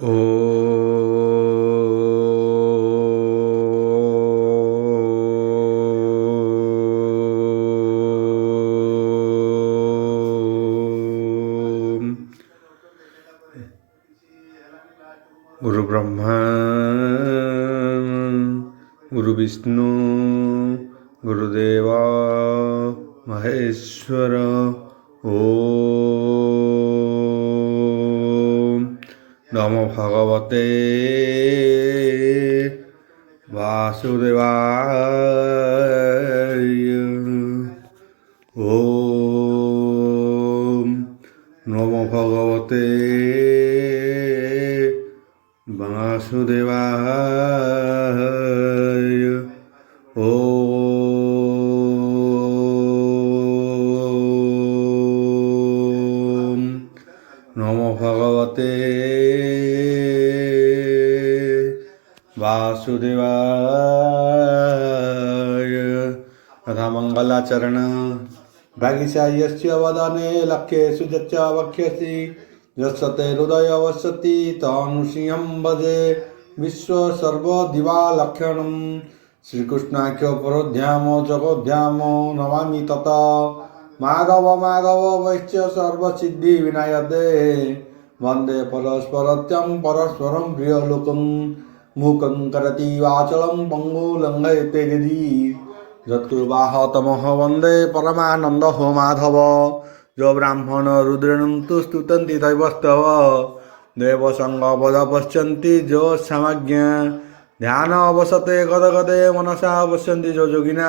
गुरु ब्रह्मा गुरु विष्णु गुरुदेवा महेश्वर। ओम नमो भगवते वासुदेवाय। ओम नमो भगवते वासुदेवाय। ओम नमो भगवते वासुदेवाय। तथा मंगलाचरण भागिशायस्य वदने लक्ष्येषु यच्च वक्ष्यसि यस्ते हृदय वसति तनुष्यं भजे विश्व सर्वदिवा लक्षणं श्रीकृष्णाख्य परोध्याम जगोध्याम नमामि तत माधव माधव वैश्य सर्वसिद्धि विनायते वन्दे परस्परत्यं परस्परं प्रियलोकं मूकं करति वाचलं पंगु लङ्घयते गिरि यत्कृपाहतमः वन्दे परमानंद हो माधव। जो ब्राह्मण रुद्रेणं तु स्तुतन्ति दैवस्तव देवसंग पद पश्यन्ति जो समज्ञ ध्यान अवसते गदगदे मनसा पश्यन्ति जो योगिना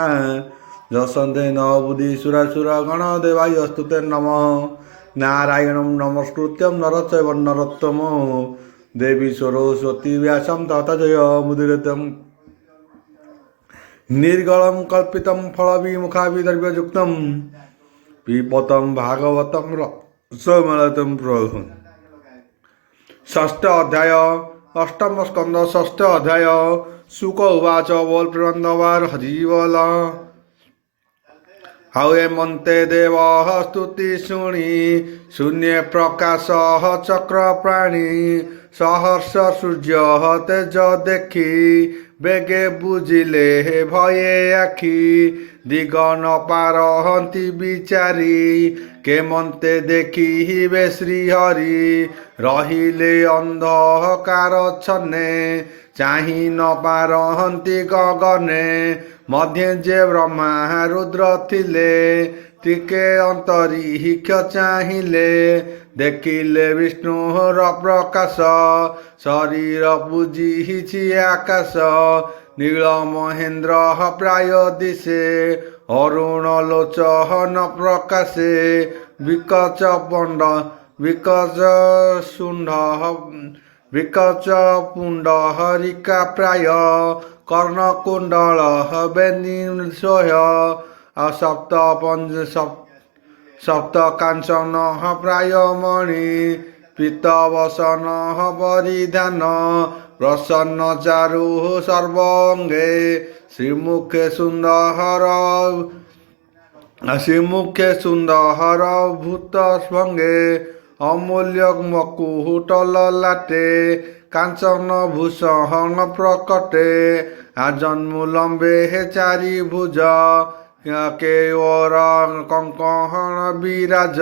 यशन्ते न बुद्धि सुरासुरा गण देवाय स्तुते नमः। नारायणं नमस्कृत्यं नरचैव नरोत्तमं देवी सरस्वती व्यासं ततो जयमुदीरयम्। निर्गलं कल्पितं फलविमुखाभिद्रव्ययुक्तं पिबतं भागवतं रसमलतं प्रभु। षष्ठ अध्याय अष्टम स्कंद षष्ठ अध्याय। शुक उवाच बोल प्रबंधवार हरिवल हावे मन्ते देव स्तुति शुणी शून्य प्रकाश चक्र प्राणी सहर्ष सूर्य तेज देखी बेगे बुझिले भये आखि दिग न पारहन्ति विचारी के मन्ते देखिबे श्रीहरि रहिले अंधकार छन्ने चाहि न पारहन्ति गगने मध्य जे ब्रह्मा रुद्र थिले टिके अंतरिक्ष चाहिले देखिले विष्णुर प्रकाश शरीर बुझिछि आकाश नील महेन्द्र प्राय दिशे अरुण लोचन प्रकाशे विकच पंड विकच शुंड विकच पुंड हरिका प्राय कर्णकुंडल बेनिशोय सप्त पंच सप्त कांचन प्राय मणि पीतवसन परिधान प्रसन्न चारु सर्वांगे श्रीमुखे सुंदर भूत स्वंगे अमूल्य मकुट ललाटे कांचन भूषण प्रकटे आजन्मूलम्बे चारि भुज केवर कंकण विराज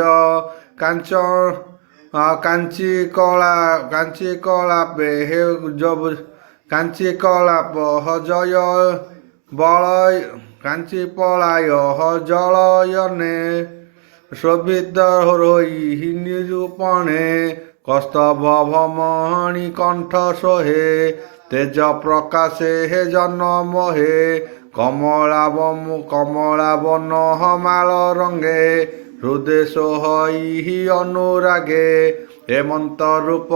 कांची कलापे कांची कलाप जय बलय कांची पलाय जलयने शोभित रोहि निरूपणे कस्तभ भमणि कंठ सोहे तेज प्रकाशे हे जन्महे कमलावन माल रंगे हृदय सोहि अनुरागे हेमंत रूप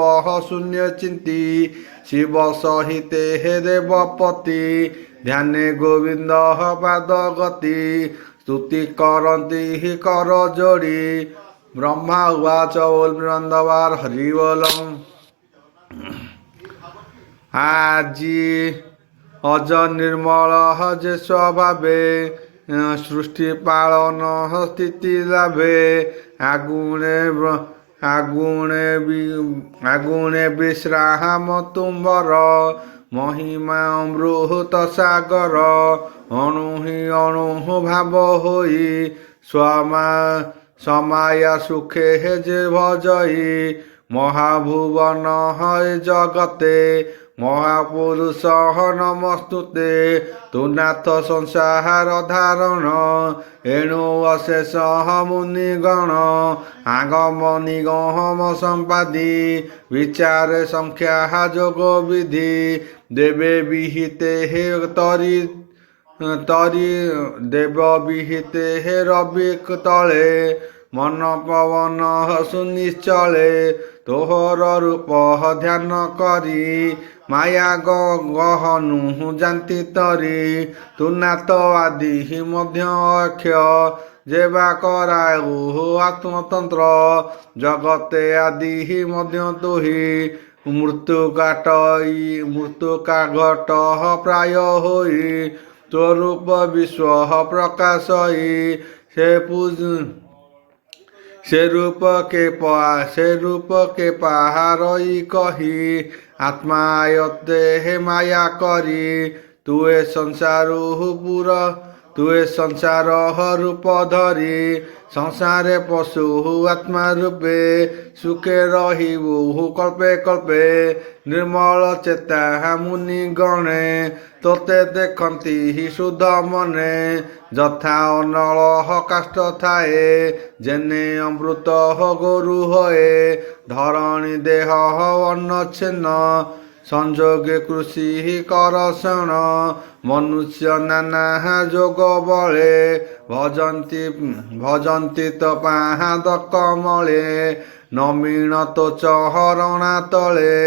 शून्य चिंती शिव सहिते हे देवपति ध्याने गोविंद पाद गति स्तुति करती कर जोड़ी ब्रह्मा उवाच वृंदवार हरिवलम आजी अज निर्मल जे स्वभावे सृष्टि पालन स्थिति लाभे ଆଗୁଣେ ବିଶ୍ରାମ ତୁମ୍ଭର ମହିମା ଅମୃତ ସାଗର ଅଣୁ ହିଁ ଅଣୁ ଭାବ ହୋଇ ସମାୟା ସୁଖେ ଯେ ଭଜଇ ମହାଭୁବନ ହେ ଜଗତେ ମହାପୁରୁଷ ନମସ୍ତୁତେ ତୁନାଥ ସଂସାର ଧାରଣ ଏଣୁ ଅଶେଷ ମୁନିଗଣ ଆଗମ ନିଗମ ସମ୍ପାଦି ବିଚାରେ ସଂଖ୍ୟା ଯୋଗ ବିଧି ଦେବେ ବିହିତେ ହେ ତରି ଦେବ ବିହିତେ ହେ ରବି ତଳେ ମନ ପବନ ସୁନିଶ୍ଚଳେ ତୋହର ରୂପ ଧ୍ୟାନ କରି ମାୟା ଗହନୁ ଜାନ୍ତି ତରି ତୁନାଥ ଆଦି ମଧ୍ୟ ଅକ୍ଷ ଯେବା କରାଉ ଆତ୍ମତନ୍ତ୍ର ଜଗତେ ଆଦି ମଧ୍ୟ ତୁହି ମୃତ୍ୟୁକା ଘଟ ପ୍ରାୟ ହୋଇ ତୋରୂପ ବିଶ୍ୱ ପ୍ରକାଶଇ ସେ ରୂପ କେ ପାହାରଇ କହି ଆତ୍ମା ଆୟତେ ହେ ମାୟା କରି ତୁଏ ସଂସାର ରୂପ ଧରି ସଂସାରେ ପଶୁ ଆତ୍ମା ରୂପେ ସୁଖେ ରହିବୁ କଳ୍ପେ କଳ୍ପେ ନିର୍ମଳ ଚେତା ମୁନି ଗଣେ ତୋତେ ଦେଖନ୍ତି ଶୁଦ୍ଧ ମନେ ଯଥା ଅନଳ କାଷ୍ଠ ଥାଏ ଯେନେ ଅମୃତ ଗୋରୁ ହଏ ଧରଣୀ ଦେହ ଅନ୍ନଚ୍ଛନ୍ନ ସଂଯୋଗେ କୃଷି କରଷଣ ମନୁଷ୍ୟ ନାନା ଯୋଗ ବଳେ ଭଜନ୍ତି ତ ପାହାଦ କମଳେ ନମୀଣ ତ ଚରଣା ତଳେ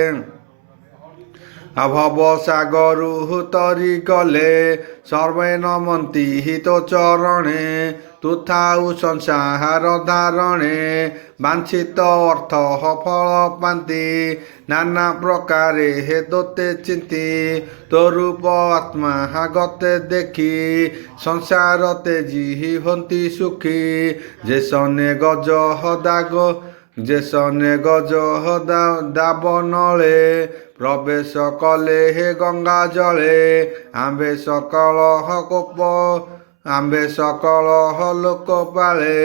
ଭବ ସାଗରୁ ତରି ଗଲେ ସର୍ବେ ନମନ୍ତି ତୋ ଚରଣେ ତୁ ଥାଉ ସଂସାର ଧାରଣେ ବାଞ୍ଛିତ ଅର୍ଥ ଫଳ ପାନ୍ତି ନାନା ପ୍ରକାରେ ହେ ତୋତେ ଚିନ୍ତି ତୋ ରୂପ ଆତ୍ମା ଗତେ ଦେଖି ସଂସାର ତେଜି ହନ୍ତି ସୁଖୀ ଯେ ସନେ ଗଜ ଦାବନଳେ ପ୍ରବେଶ କଲେ ହେ ଗଙ୍ଗା ଜଳେ ଆମ୍ଭେ ସକଳ ଲୋକ ପାଳେ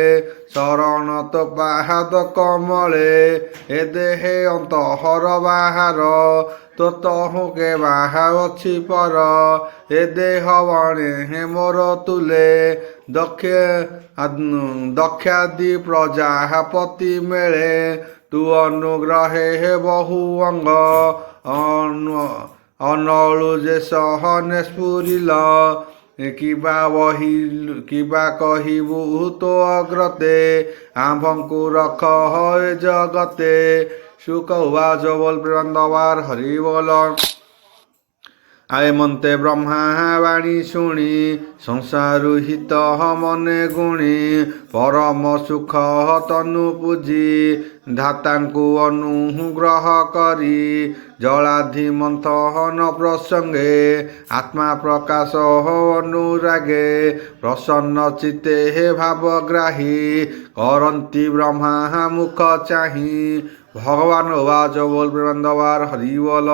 ଶରଣ ତ ପାହାଦ କମଳେ ଏ ଦେହେ ଅନ୍ତଃର ବାହାର ତୋତହୁ କେ ବାହା ଅଛି ପର ଏ ଦେହ ବଣେ ହେ ମୋର ତୁଲେ ଦକ୍ଷାଦି ପ୍ରଜାପତି ମେଳେ ତୁ ଅନୁଗ୍ରହେ ହେ ବହୁ ଅଙ୍ଗ ଅନଳୁ ଯେ ସହ ନିଷ୍ପୁରିଲ କିବା କହିବୁ ତୋ ଅଗ୍ରତେ ଆମ୍ଭଙ୍କୁ ରଖ ହେ ଜଗତେ ସୁଖ উবাচ বল প্রেমানন্দবার হরি বল আয়ে মন্তে ব্রহ্মা বাণী শুনি সংসারু হিত মনে গুণী পরম সুখ তনু ପୂଜି ଧାତାଙ୍କୁ ଅନୁଗ୍ରହ କରି ଜଳାଧି ମନ୍ଥନ ପ୍ରସଙ୍ଗେ ଆତ୍ମା ପ୍ରକାଶ ଅନୁରାଗେ ପ୍ରସନ୍ନ ଚିତ୍ତେ ଭାବଗ୍ରାହୀ କରନ୍ତି ବ୍ରହ୍ମା ମୁଖ ଚାହିଁ ভগবান উবাচ বল প্রেমানন্দবার হরি বল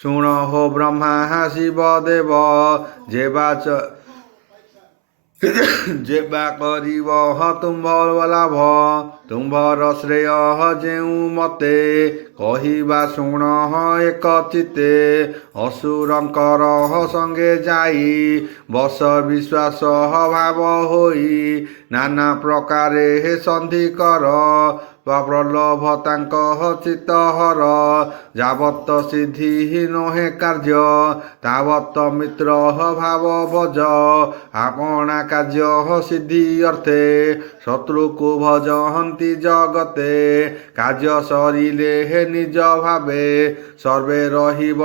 শুণ হো ব্রহ্মা শিব দেব যেবা করিব তুম্ভর লাভ ତୁମ୍ଭର ଶ୍ରେୟ ଯେଉଁ ମତେ କହିବା ଶୁଣ ଏକ ଚିତେ ଅସୁରଙ୍କର ସଙ୍ଗେ ଯାଇ ବସ ବିଶ୍ୱାସ ଭାବ ହୋଇ ନାନା ପ୍ରକାରେ ସନ୍ଧି କର ପ୍ରଲୋଭ ତାଙ୍କ ଚିତ୍ତହର ଯାବତ ସିଦ୍ଧି ନୁହେଁ କାର୍ଯ୍ୟ ତାବତ ମିତ୍ର ଭାବ ଭଜ ଆପଣା କାର୍ଯ୍ୟ ସିଦ୍ଧି ଅର୍ଥେ ଶତ୍ରୁକୁ ଭଜନ୍ତି ଜଗତେ କାର୍ଯ୍ୟ ସରିଲେ ନିଜ ଭାବେ ସର୍ବେ ରହିବ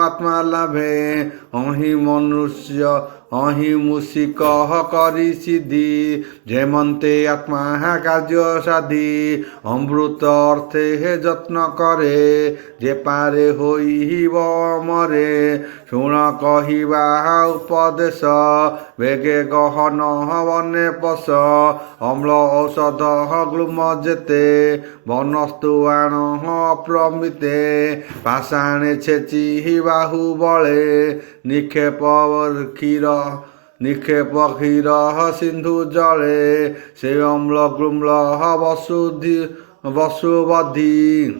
ଆତ୍ମା ଲାଭେ অহিমূষিক করি সিদ্ধি যেমন্তে আত্মা কার্য সাধি অমৃত অর্থে যত্ন করে যে পারে হইব মরে শুণ কহিবা উপদেশ বেগে গহন বনে পশ অম্ল ঔষধ গ্লুম যেতে বনস্তু আণ অপ্রমিতে পাষাণে ছেচি বাহু বলে নিক্ষেপ ক্ষীর সিন্ধু জলে সে অম্ল গ্লুম্ল বসুবধি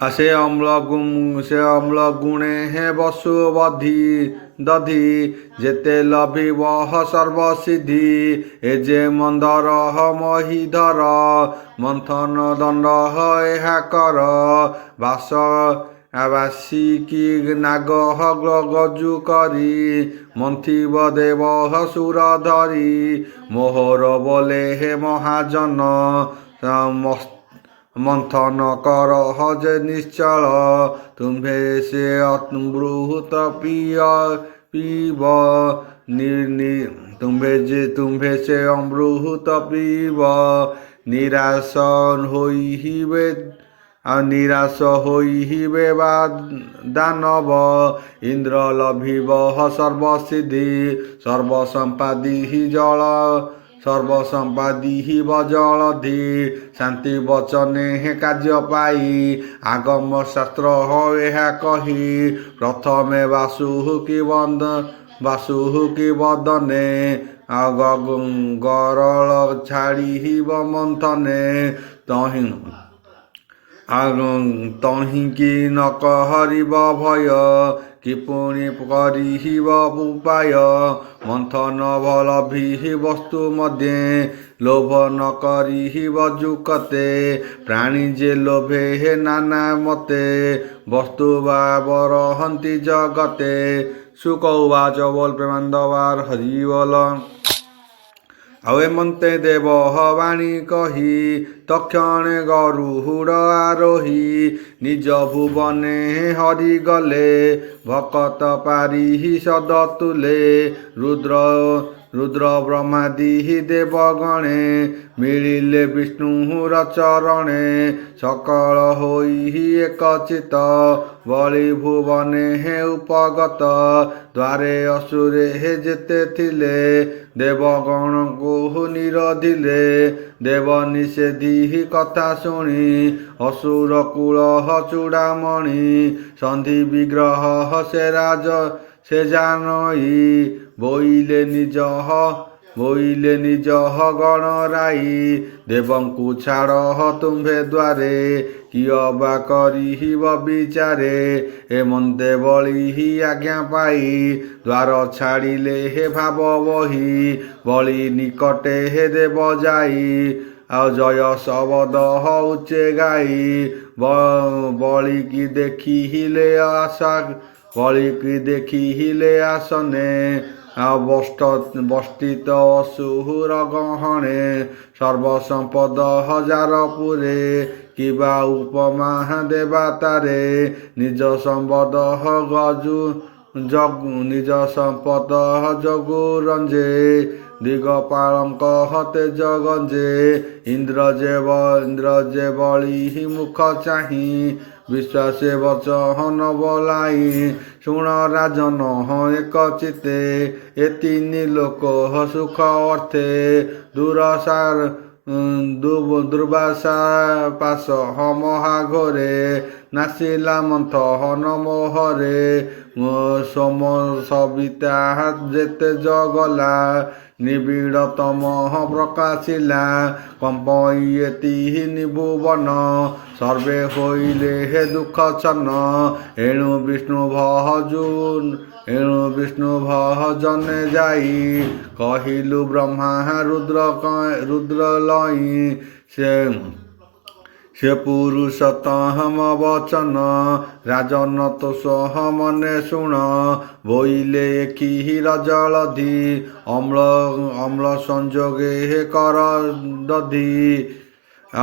সে অম্ল গুণে বসুবধি দধি যেতে লভিব সর্বসিদ্ধি এ যে মন্দর মহিধর মন্থন দণ্ড ଏହା কর বাসিকি নাগ গজু করি মন্থিব দেব সুর ধরি মোহর বলে হে মহাজন মন্থন কর যে নিশ্চল তুম্ভে সে অবৃহত পিব তুম্ভে সে অমৃত পিব নিরাশ হইবে বা দানব ইন্দ্র লভিব সর্বসিদ্ধি সর্বসম্পাদি জলধি শান্তি বচনে କାର୍ଯ୍ୟ ପାଇ আগম শাস্ত্র ଏହା কহি প্রথমে বাসুকি বদনে গরଳ ଛାଡ଼ିବ ମନ୍ଥନେ ତହିଁକି ନ କରିବ ଭୟ କି ପୁଣି କରିବ ଉପାୟ ମନ୍ଥନ ଭଲ ଭି ବସ୍ତୁ ମଧ୍ୟେ ଲୋଭ ନ କରିବ ଯୁକତେ ପ୍ରାଣୀ ଯେ ଲୋଭେ ନାନା ମତେ ବସ୍ତୁ ବା ବରହନ୍ତି ଜଗତେ শুক উবাচ বল প্রেমান্দবার হরি বল ଆଉ ଏମନ୍ତେ ଦେବ ବାଣୀ କହି ତକ୍ଷଣେ ଗରୁଡ଼ ଆରୋହୀ ନିଜ ଭୁବନେ ହରିଗଲେ ଭକତ ପାରି ସଦ ତୁଲେ ରୁଦ୍ର ବ୍ରହ୍ମାଦି ଦେବଗଣେ ମିଳିଲେ ବିଷ୍ଣୁର ଚରଣେ ସକଳ ହୋଇ ଏକଚିତ ବଳି ଭୁବନେ ଉପଗତ ଦ୍ୱାରେ ଅସୁରେ ଯେତେ ଥିଲେ ଦେବଗଣଙ୍କୁ ନିରୋଧିଲେ ଦେବ ନିଷେଧି କଥା ଶୁଣି ଅସୁର କୂଳ ଚୂଡ଼ାମଣି ସନ୍ଧି ବିଗ୍ରହ ସେ ଜାନଇ ବୋଇଲେ ନିଜ ଗଣରାଇ ଦେବଙ୍କୁ ଛାଡ଼ ତୁମ୍ଭେ ଦ୍ୱାରେ କିଅ ବା କରିବ ବିଚାରେ ଏମନ୍ତେ ବଳି ଆଜ୍ଞା ପାଇ ଦ୍ୱାର ଛାଡ଼ିଲେ ହେ ଭାବ ବହି ବଳି ନିକଟେ ହେ ଦେବ ଯାଇ ଆଉ ଜୟ ଶବଦ ଉଚ୍ଚେ ଗାଇ ବଳିକି ଦେଖିଲେ ଆସନେ ବଷ୍ଟିତ ଅସୁର ଗହଣେ ସର୍ବସମ୍ପଦ ହଜାର ପୁରେ କିବା ଉପମା ଦେବାତାରେ ନିଜ ସମ୍ପଦ ଯୋଗୁ ରଞ୍ଜେ ଦିଗପାଳଙ୍କ ତେଜ ଗଞ୍ଜେ ଇନ୍ଦ୍ର ଯେ ବଳି ମୁଖ ଚାହିଁ ବିଶ୍ୱାସେ ବଚନ ବলাই ଶୁଣ ରାଜନ ଏକ ଚିତେ ଏ ତିନି ଲୋକ ସୁଖ ଅର୍ଥେ ଦୁର୍ବାସା ପାଶ ମହାଘରେ ନାସିଲା ମନ୍ଥନ ମୋହରେ ସୋମ ସବିତା ଯେତେ ଜଗଲା ନିବିଡ଼ ତମ ପ୍ରକାଶିଲା କମ୍ପଇ ତିନି ଭୁବନ ସର୍ବେ ହୋଇଲେ ହେ ଦୁଃଖ ଛନ୍ନ ଏଣୁ ବିଷ୍ଣୁ ଭଜନେ ଯାଇ କହିଲୁ ବ୍ରହ୍ମା ରୁଦ୍ର ଲଇ ସେ ପୁରୁଷୋତ୍ତମ ବଚନ ରାଜନ ତୋଷ ମନେ ଶୁଣ ବୋଇଲେ କ୍ଷୀର ଜଳଧି ଅମ୍ଳ ସଂଯୋଗେ କର ଦଧି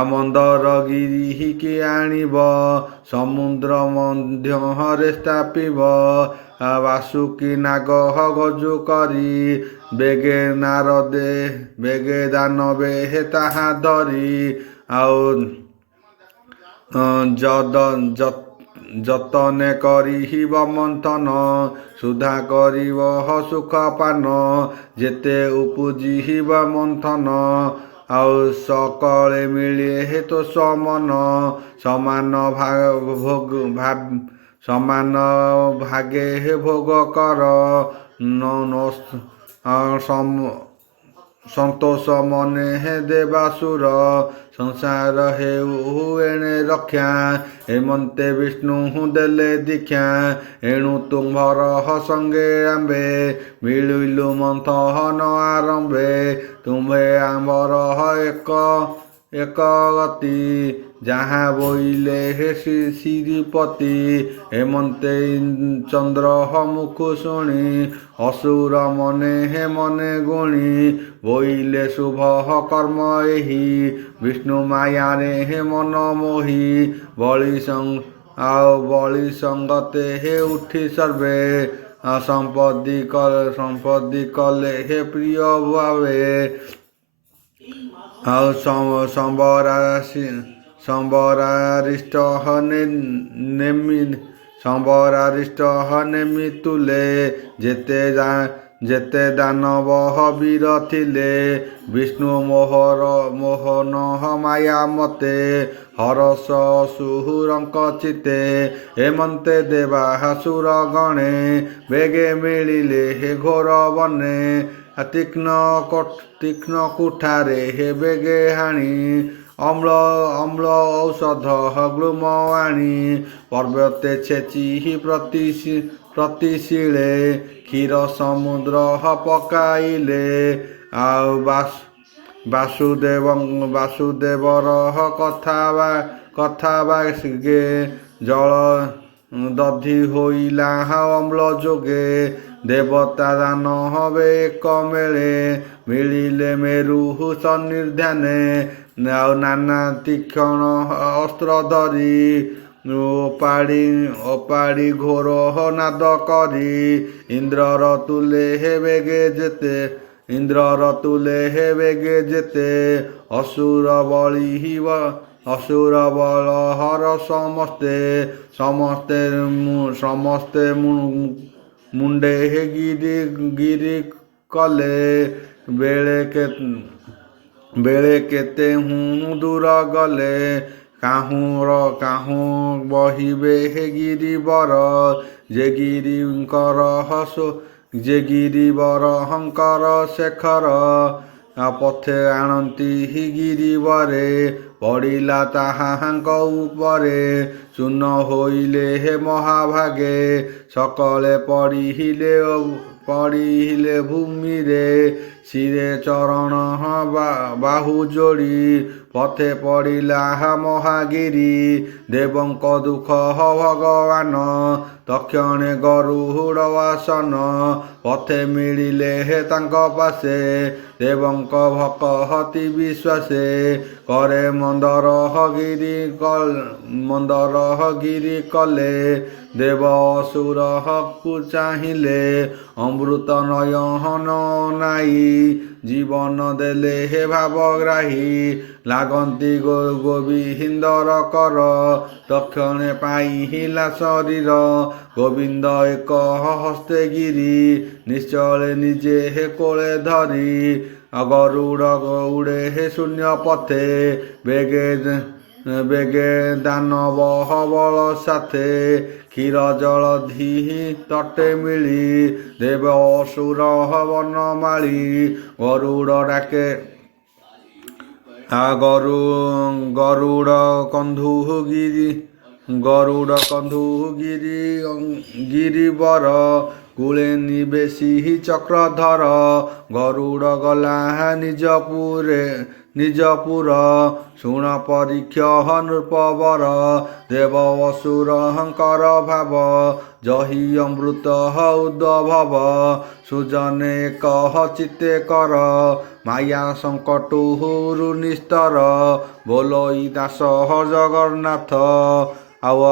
ମନ୍ଦରଗିରିକି ଆଣିବ, ସମୁଦ୍ର ମଧ୍ୟରେ ସ୍ଥାପିବ। ବାସୁକି ନାଗ ଗଜୁ କରି, ବେଗେ ଦାନବେ ତାହା ଧରି। ଆଉ ଯତନେ କରିବ ମନ୍ଥନ, ସୁଧା କରିବ ସୁଖ ପାନ। ଯେତେ ଉପୁଜିବ ମନ୍ଥନ, ଆଉ ସକଳେ ମିଳେ ତୋଷ ମନ। ସମାନ ଭାଗେ ଭୋଗ କର, ସନ୍ତୋଷ ମନେ ଦେବାସୁର। ସଂସାର ହେଉ ଏଣେ ରକ୍ଷା, ଏମନ୍ତେ ବିଷ୍ଣୁ ଦେଲେ ଦୀକ୍ଷା। ଏଣୁ ତୁମ୍ଭର ସଙ୍ଗେ ଆମ୍ଭେ, ମିଳିଲୁ ମନ୍ଥନ ଆରମ୍ଭେ। ତୁମ୍ଭେ ଆମ୍ଭର ଏକ ଗତି, ଯାହା ବୋଇଲେ ଶ୍ରୀପତି। ଏମନ୍ତେ ଚନ୍ଦ୍ର ମୁଖୁ ଶୁଣି, ଅସୁର ମନେ ଗୁଣି। ବୋଇଲେ ଶୁଭ କର୍ମ ଏହି, ବିଷ୍ଣୁ ମାୟାରେ ମନ ମୋହି। ବଳି ସଙ୍ଗତେ ଉଠି ସର୍ବେ, ସମ୍ପତ୍ତି କଲେ ପ୍ରିୟ ଭାବେ। ଆଉ ସମ୍ବରାରିଷ୍ଟ ନେମି ତୁଲେ, ଯେତେ ଦାନବ ବୀର ଥିଲେ। ବିଷ୍ଣୁ ମୋହନ ମାୟା ମତେ, ହରଷ ଅସୁରଙ୍କ ଚିତେ। ଏମନ୍ତେ ଦେବାସୁର ଗଣେ, ବେଗେ ମିଳିଲେ ଘୋର ବନେ। ତୀକ୍ଷ୍ଣ କୁଠାରେ ବେଗେ ହାଣି, ଅମ୍ଳ ଔଷଧ ଗ୍ଳୁମ ଆଣି। ପର୍ବତେ ଛେଚି ପ୍ରତିଶିଳେ, କ୍ଷୀର ସମୁଦ୍ର ପକାଇଲେ। ଆଉ ବାସୁଦେବର କଥା ବାଗେ, ଜଳ ଦଧି ହୋଇଲା ଅମ୍ଳ ଯୋଗେ। ଦେବତା ଦାନବେ ଏକ ମେଳେ, ମିଳିଲେ ମେରୁ ସନ୍ନିଧାନେ। ଆଉ ନାନା ତୀକ୍ଷ୍ଣ ଅସ୍ତ୍ର ଧରି, ଓପାଡ଼ି ଘୋର ନାଦ କରି। ଇନ୍ଦ୍ରର ତୁଲେ ବେଗେ ଯେତେ, ଅସୁର ବଳହର ସମସ୍ତେ ମୁଣ୍ଡେ ଗିରି କଲେ। ବେଳେ କେତେ ଦୂର ଗଲେ, କାହୁଁ ବହିବେ ଗିରିବର। ଯେ ଗିରିବରଙ୍କର ଶେଖର, ପଥେ ଆଣନ୍ତି ଗିରିବରେ। ପଡ଼ିଲା ତାହାଙ୍କ ଉପରେ, ଚୂନ ହୋଇଲେ ମହାଭାଗେ। ସକଳେ ପଡ଼ିଲେ ଭୂମିରେ, ଶିରେ ଚରଣ ବାହୁ ଯୋଡ଼ି। ପଥେ ପଡ଼ିଲା ମହାଗିରି, ଦେବଙ୍କ ଦୁଃଖ ଭଗବାନ। ତକ୍ଷଣେ ଗରୁଡ଼ ଆସନ, ପଥେ ମିଳିଲେ ତାଙ୍କ ପାଶେ। ଦେବଙ୍କ ଭକତି ବିଶ୍ୱାସେ, କରେ ମନ୍ଦର ଗିରି କଲେ। ଦେବ ଅସୁରକୁ ଚାହିଁଲେ, ଅମୃତ ନୟନ ନାଇ। ଜୀବନ ଦେଲେ ଭାବଗ୍ରାହୀ, ଲାଗନ୍ତି ଗୋବିନ୍ଦର କର। ତକ୍ଷଣେ ପାଇଲା ଶରୀର, ଗୋବିନ୍ଦ ଏକ ହସ୍ତେ ଗିରି। ନିଶ୍ଚଳେ ନିଜେ କୋଳେ ଧରି, ଗରୁଡ଼ ଉଡ଼େ ଶୂନ୍ୟ ପଥେ। ବେଗେ ଦାନବ ବଳ ସାଥେ, କ୍ଷୀର ଜଳଧି ତଟେ ମିଳି। ଦେବ ଅସୁର ବନମାଳି, ଗରୁଡ଼ ଡାକେ ଗରୁଡ଼ କନ୍ଧୁ ଗିରିବର। କୂଳେ ନିବେଶି ଚକ୍ରଧର, ଗରୁଡ଼ ଗଲା ନିଜପୁର ଶୁଣ ପରୀକ୍ଷ ନୃପବର ଦେବ ଅସୁରଙ୍କର ଭାବ ଜହି ଅମୃତ ଉଦ୍ଭବ ସୁଜନେ କହ ଚିତେ କର ମାୟା ସଙ୍କଟୁରୁ ନିସ୍ତର ବୋଲଇ ଦାସ ଜଗନ୍ନାଥ ଆଉ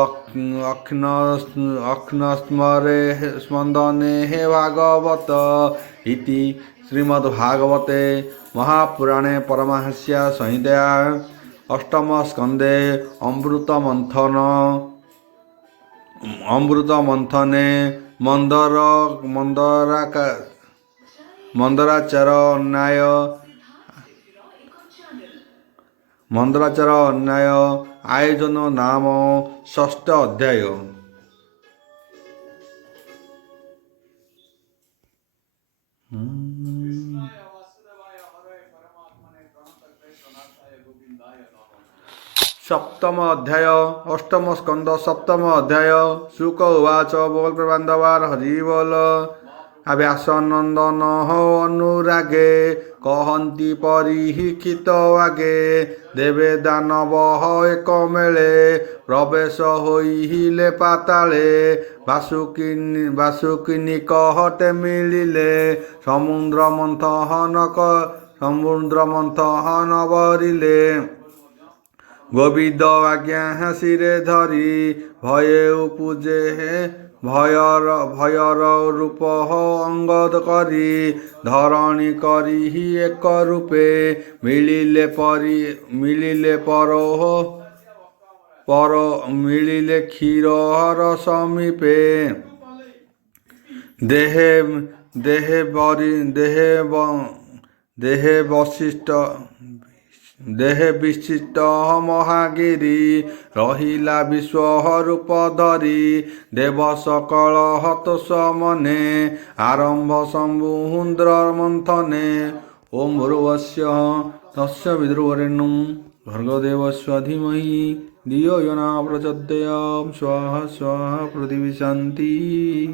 ସ୍ମନ୍ଦନେ ହେ ଭାଗବତ ଇତି ଶ୍ରୀମଦ୍ଭାଗବତେ ମହାପୁରାଣେ ପରମହଂସ୍ୟା ସଂହିତା ଅଷ୍ଟମ ସ୍କନ୍ଧେ ଅମୃତ ମନ୍ଥନେ ମନ୍ଦରାଚାର ଅନ୍ୟାୟ ଆୟୋଜନ ନାମ ଷଷ୍ଠ ଅଧ୍ୟାୟ। ସପ୍ତମ ଅଧ୍ୟାୟ ଅଷ୍ଟମ ସ୍କନ୍ଧ ସପ୍ତମ ଅଧ୍ୟାୟ ଶୁକ ଉବାଚ ବୋଲ ପ୍ରବାନ୍ଦବାର ହରି ବୋଲ ବ୍ୟାସନନ୍ଦନ ଅନୁରାଗେ କହନ୍ତି ପରିହିକ୍ଷିତ ଆଗେ ଦେବେ ଦାନବ ଏକ ମେଳେ ପ୍ରବେଶ ହୋଇଲେ ପାତାଳେ ବାସୁକିନି କହଟେ ମିଳିଲେ ସମୁଦ୍ର ମନ୍ଥନ ବରିଲେ ଗୋବିନ୍ଦ ଆଜ୍ଞା ଶିରେ ଧରି ଭୟେ ଉପୂଜେ ଭୟର ରୂପ ଅଙ୍ଗଦ କରି ଧରଣୀ କରି ଏକ ରୂପେ ମିଳିଲେ କ୍ଷୀରର ସମୀପେ ଦେହେ ବିଶିଷ୍ଟ ମହାଗିରି ରହିଲା ବିଶ୍ୱରୂପ ଧରି ଦେବ ସକଳ ହତୋଷ ମନେ ଆରମ୍ଭ ସମୁଦ୍ର ମନ୍ଥନେ ଓಂ ଭୂର୍ଭୁବସ୍ୟ ତସ୍ୟ ବିଦୁର୍ବରେଣ୍ୟଂ ଭର୍ଗୋ ଦେବସ୍ୟ ଧୀମହି ଧିୟୋ यो न प्रचोदयात् स्वाहा स्वाहा पृथिवी शान्तिः।